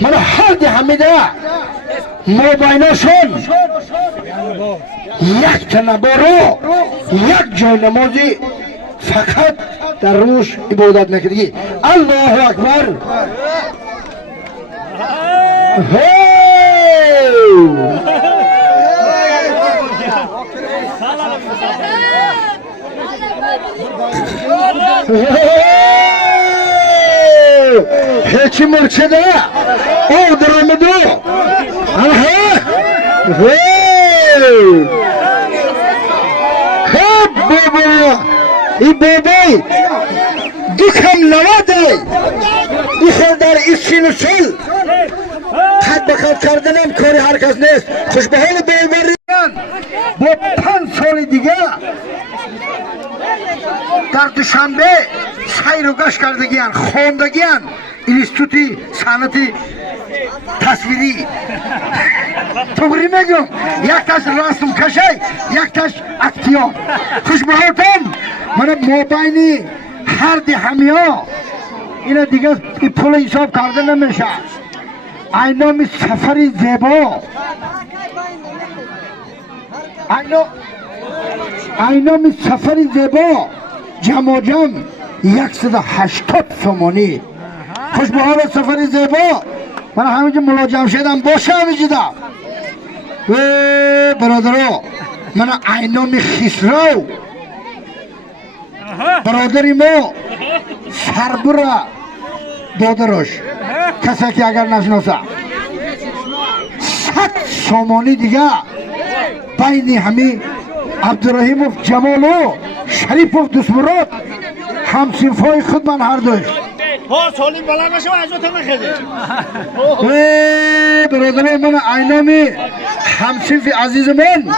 من حد حمیده موبایلشون یک تنبارو یک جای نمازی فقط در روش عبادت نکردگی. الله اکبر. هیچی مرچده او درامدو بابا ای بابای دکم نواده ای خیل در ایسین و سل خط به خط کردنم کاری هر کس نیست. خوش به حال بیبریان با 5 سال دیگه در دوشنبه سیر و گشت کردگیان خوندگیان اینستیتوتی صنعتی تصویری توگری میگم یک تاش رسم کشی یک تاش اکتیان. خوش به حالتون. من موبایلی هر دی همیا اینا دیگه پول حساب کرده نمیشه. اینامی سفری زیبا اینامی سفری زیبا جمع 180 تومانی. خوش به حال سفری زیبا. من همینجا ملاجم شدم باشه همینجا برادرو. من اینامی خسرو برادری ما سربرا دادرش کسی که اگر نشناسه 100 تومانی دیگه بین همی عبدالرحیم جمال و شریف و دستمراد هم صنفای خود من هر دوش سالی بلند نشو از تو نخیده. برادر من اینامی همصنف عزیز من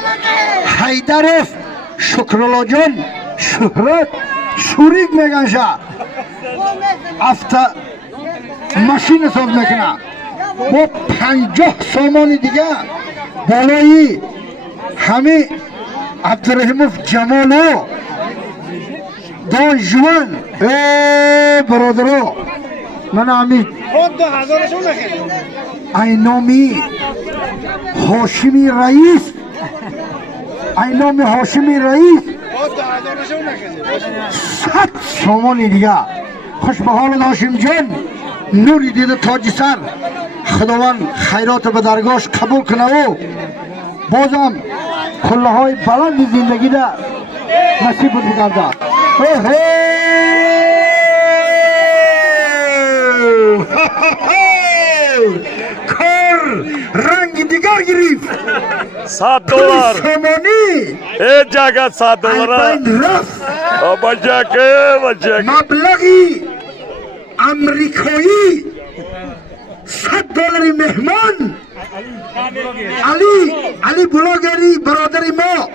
حیدرف شکرالله جان شهرت شوریک میگنشه افتا ماشین ساز میکنه با 50 سامان دیگه بالایی همه عبدالرحیم جمالو دان جوان. برادرو من همی اینامی هاشمی رئیس اینامی هاشمی رئیس 100 سامانی دیگه. خوش به حال هاشم جان نوری دیده تاج سر خداوند خیرات به درگاهش قبول کنه و بازم کله های بلند زندگی ده نصیب بگرده. کار رنگ دیگر گرفت. $100 سامانی एक जगह $7 رفت. बच्चे مبلغی امریکایی $100 مهمان علی بلاگری برادری ما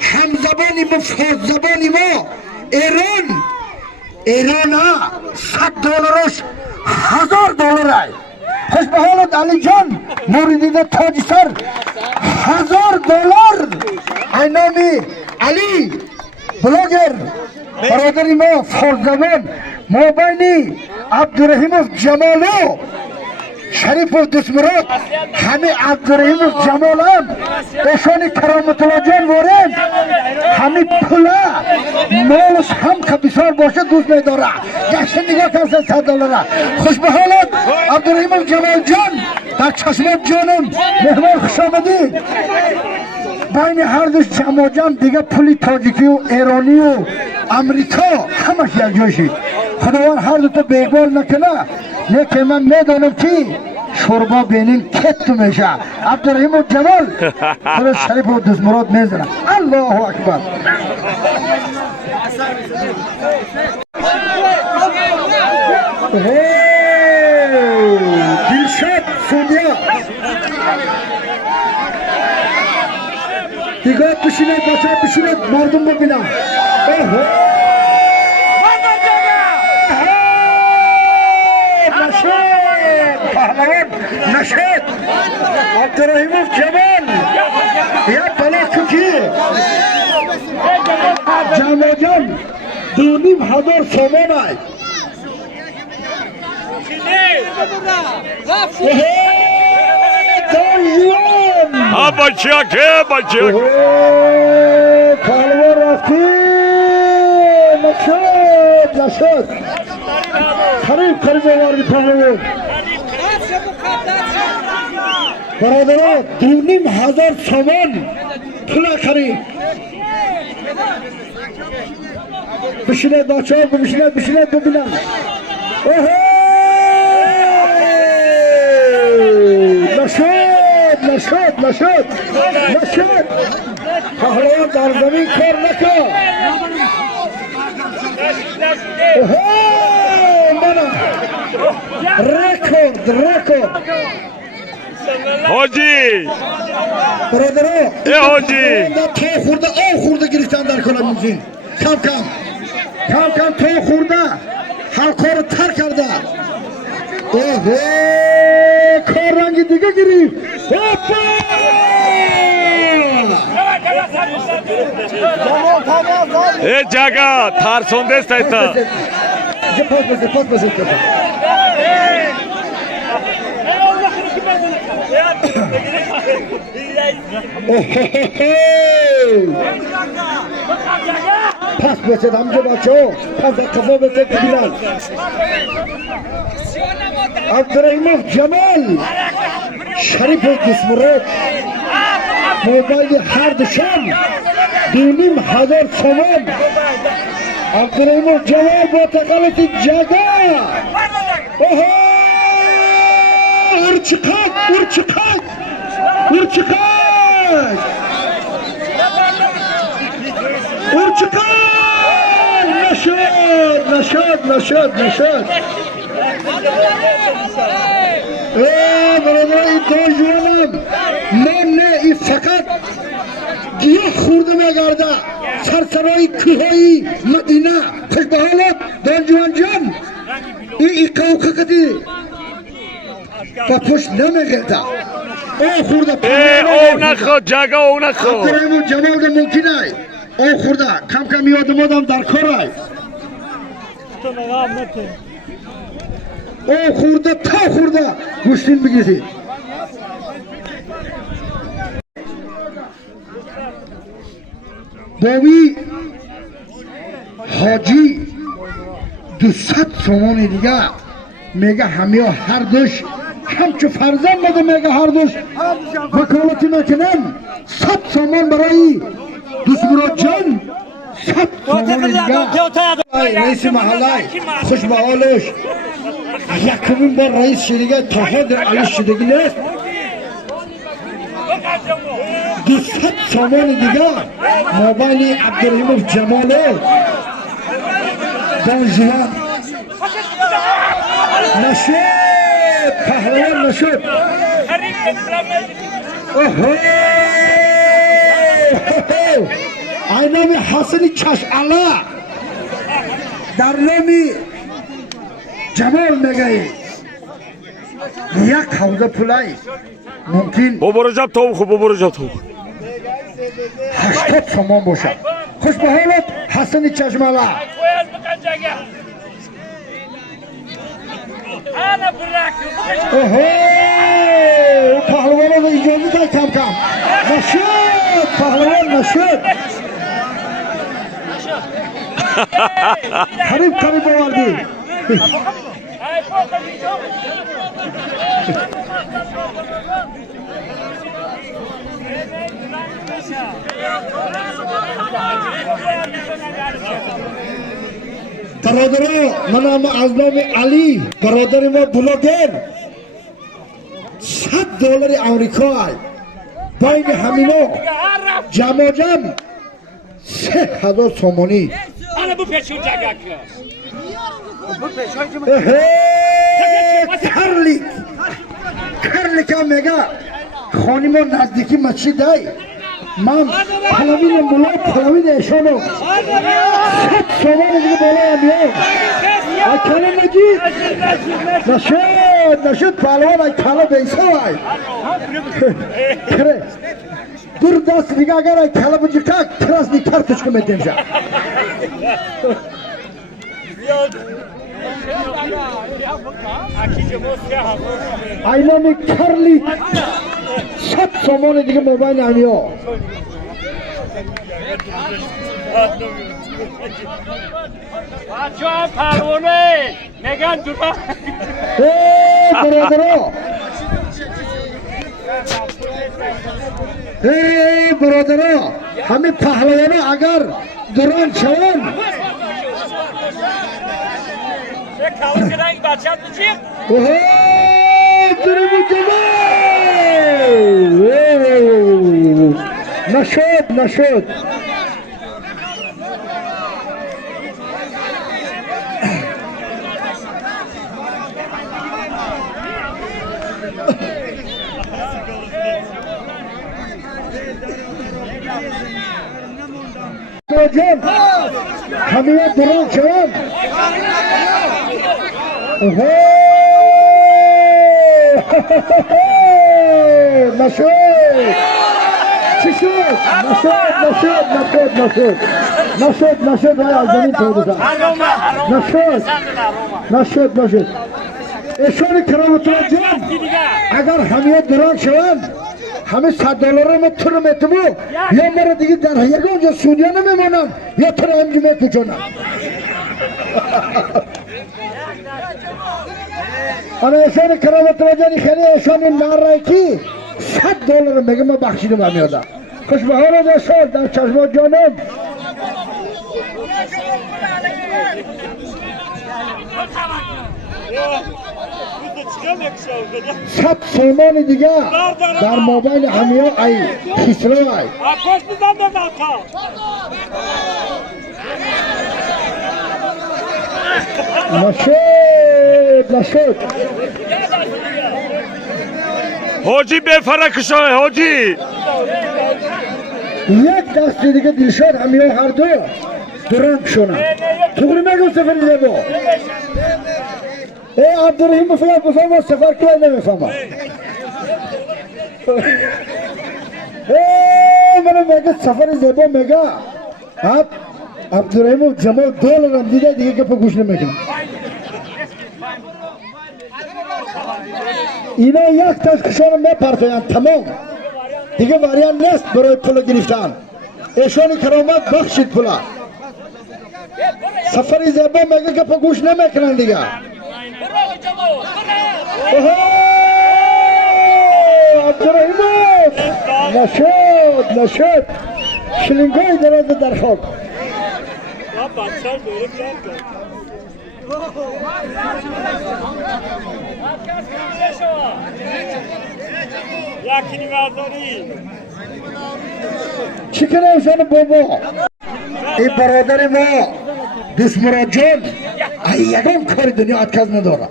همزبانی ما فوت زبانی ما ایران ها $100 $1000. خوش به حالت علی جان موردیده تاج سر $1000. اینامی علی بلاگر برادری ما فوت زبان موبایلی عبدالرحیم جمالو شریف و دستمراد همه عبدالرحیم جمال هم اشانی کرامت الله جان وارد همه پولا مالش هم که بسیار باشه دوست میداره گشت نگاه کنسه $100. خوش به حالت عبدالرحیم جمال جان در چشمات جانم مهمان خوش آمدی. بین هر دوش جمع جمع دیگه پولی تاجیکی و ایرانی و امریکا همش یک جاشی. خداوند هر دو تا بیگال نکنه. لیکن من میدانم که شوربا بینین کت میشه. عبدالرحیم و جمال خدا شریف و دستمراد میزنه. الله اکبر. دلشاد سودیا دیگه بشینه بچه بشینه مردم ببینم. نشد عبدالرحیم جمال یا بلا چوکی جمال جان $2,500 سامان های دانجوان ها بچه که بچه پهلوان رفتی نشد قریب آوردی پهلوان برادران 2,500 تومان پول خرید بشینید بچه ها بشینید ببینم نشد پهلوان در زمین کار نکن رکورد حاجی برادران ای حاجی تا خورده گرفتن در کنم میزین کم تا خورده حلقه رو تر کرده کار رنگ دیگه گرفت ای جگه ترسونده است ایتا پاس بزن پس بسید همجا بچه ها پس قضا بسید ببینن عبدالرحیموف جمال شریف دسمرد موبایل هر دوشان 2,500 تومان عبدالرحیموف جمال با تقلط جگه ارچقاد نشد برادر این دو جوانم نه این فقط گیاه خورده میگرده سرسرای کوههای مدینه خوش به حالت دان جوان جان این قوققتی با پشت نمیگرده او خورده او نخو جگه او نخو عبدالرحیموف جمال ده ممکنه او خورده کم یادم آدم در کار او خورده تا خورده گوشتین بگیرید باوی حاجی 200 تومان دیگه میگه همه هر دوش همچو فرزند بده میگه هر دوش وکالتی نکنم 100 تومان برای دوست مراد جان 100 تومان دیگه رئیس محله خوش به حالش یکمین بار رئیس شدیگه تاها در علی شدگی نیست 200 تومان دیگه موبایل عبدالرحیموف جماله دانجوان نشد پهلوان نشد اینامی حسنی چشعله در نامی جمال میگه یک حوزه پولای ممکن ببرجم تو خوب ببرجم تو 80 تومان باشه خوش به حالت حسنی چشماله پهلوان رو اجازه ده کم نشد پهلوان نشد قریب آوردی برادران من از نام علی برادر ما بلوگر 100 دلار امریکا بین همینا جمع 3000 تومانی کرلیک هم میگه خانیما نزدیکی مسجد های من پلاوین مولای پلاوین ایشانو 100 تومان دیگه بالای همیان اکالا نجید نشد پهلوان اکالا بیسا های کره دور دست دیگه اگر اکالا بجیکا ترس نیتر تشکو میدیم شد aynami karlik sat somoni دیگه موبایل همیو بچه‌ها پروانه نگن تو برادرها برادرها همه پهلوانا اگر دران شوند کاوش رنگ بچه‌ت بچیم اوه دریم جمال نشد همه دران شوند نشد چی شد؟ نشد وای از زمین تودستان نشد اشان کرامت جان اگر همه دران شوند همه $100 ما تو رو میتمو یا مرا دیگه در یکم جا سونیا نمیمانم یا تو رو همجی میکشونم انا اشان کرامت جانی خیلی اشان نارای کی $100 میگه ما بخشیدم همیادا خوش بهار داشت در چشمات جانم صد سامان دیگه در موبایل همیا ای خسرو ای نشد حاجی بفرق شاه حاجی یک دست دیگه دلشاد همیا هر دو درنگ شونم تقری مگم سفری زبا ای عبدالرحیم بفهم سفر که نمیفهمم ای منو میگه سفر زبا میگه عبدالرحیم جمال $2 دیده دیگه که پا گوش نمیکنم اینا یک دست کشانم میپرتویند تمام دیگه واریان نیست برای پول گرفتن ایشان کرامت بخشید پولا سفری زبا میگه که پا گوش نمیکنن دیگه عبدالرحیموف نشد شلنگای دراز در خواب چی کنه ایشان بابا ای برادر ما دوست مراد جان یکم کار دنیا اتکاز نداره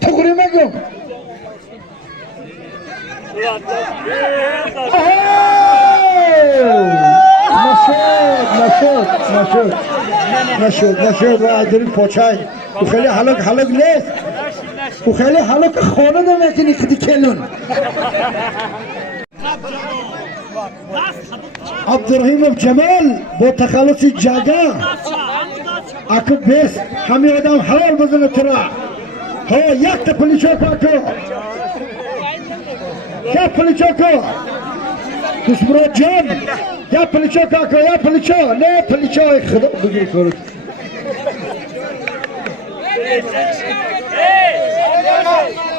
تقری مگم نشد و داریم پاچای او خیلی حلق نیست او خیلی حلق خانه نمیتونی کدی کلون عبدالرحیم جمال با تخلص جگه اکو بیس همین آدم حوال بزنه ترا ها یک تا پلیچاکو اکو یا پلیچاکو دوست مراد جان یا پلیچاکو اکو یا پلیچا نه پلیچا خدا بگیر کرد